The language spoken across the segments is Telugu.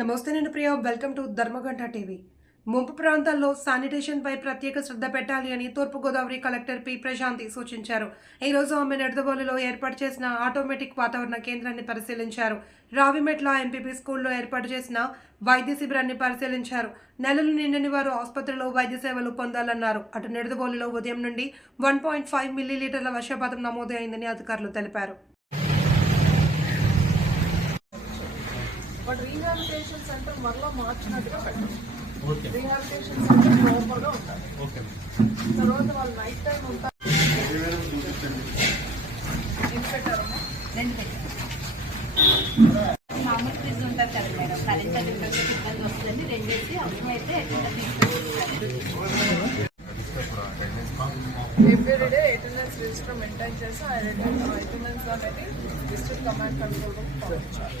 నమస్తే నేను Priya welcome to Dharmaganta TV. ముంపు ప్రాంతాల్లో శానిటేషన్పై ప్రత్యేక శ్రద్ధ పెట్టాలి అని తూర్పుగోదావరి కలెక్టర్ పి. ప్రశాంతి సూచించారు. ఈరోజు ఆమె నెడదవోలులో ఏర్పాటు చేసిన ఆటోమేటిక్ వాతావరణ కేంద్రాన్ని పరిశీలించారు. రావిమెట్ల ఎంపీపీ స్కూల్లో ఏర్పాటు చేసిన వైద్య శిబిరాన్ని పరిశీలించారు. నెలలు నిండని వారు ఆసుపత్రిలో వైద్య సేవలు పొందాలన్నారు. అటు నిడదవోలులో ఉదయం నుండి వన్ పాయింట్ ఫైవ్ మిల్లీలీటర్ల వర్షపాతం నమోదు అయిందని అధికారులు తెలిపారు. బట్ రీహాబిలిటేషన్ సెంటర్ మరలా మార్చినట్టుగా పెట్టాలి ఓకే. రీహాబిలిటేషన్ సెంటర్ ప్రాపర్గా ఉండాలి. ఓకే. తర్వాత వాళ్ళు నైట్ టైం ఉంటారు. మామూలు ఫ్రిడ్జ్ ఉంటుంది కదా మేడం. కరెంట్ ఉండకపోతే ఇబ్బంది వస్తుంది రెండేసి అవసరమైతే every day attendance register maintain చేసి ఆ అటెండెన్స్ అనేది డిస్ట్రిక్ట్ కమాండ్ కంట్రోల్ రూమ్ పంపించాలి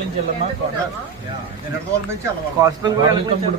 నుంచి వెళ్ళమ్మా నేను ఎడదోల నుంచి అలవాటు తమ్ముడు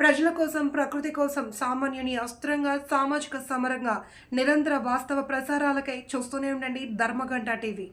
ప్రజల కోసం ప్రకృతి కోసం సామాన్యుని అస్త్రంగా సామాజిక సమరంగా నిరంతర వాస్తవ ప్రసారాలకై చూస్తూనే ఉండండి ధర్మగంట టీవీ.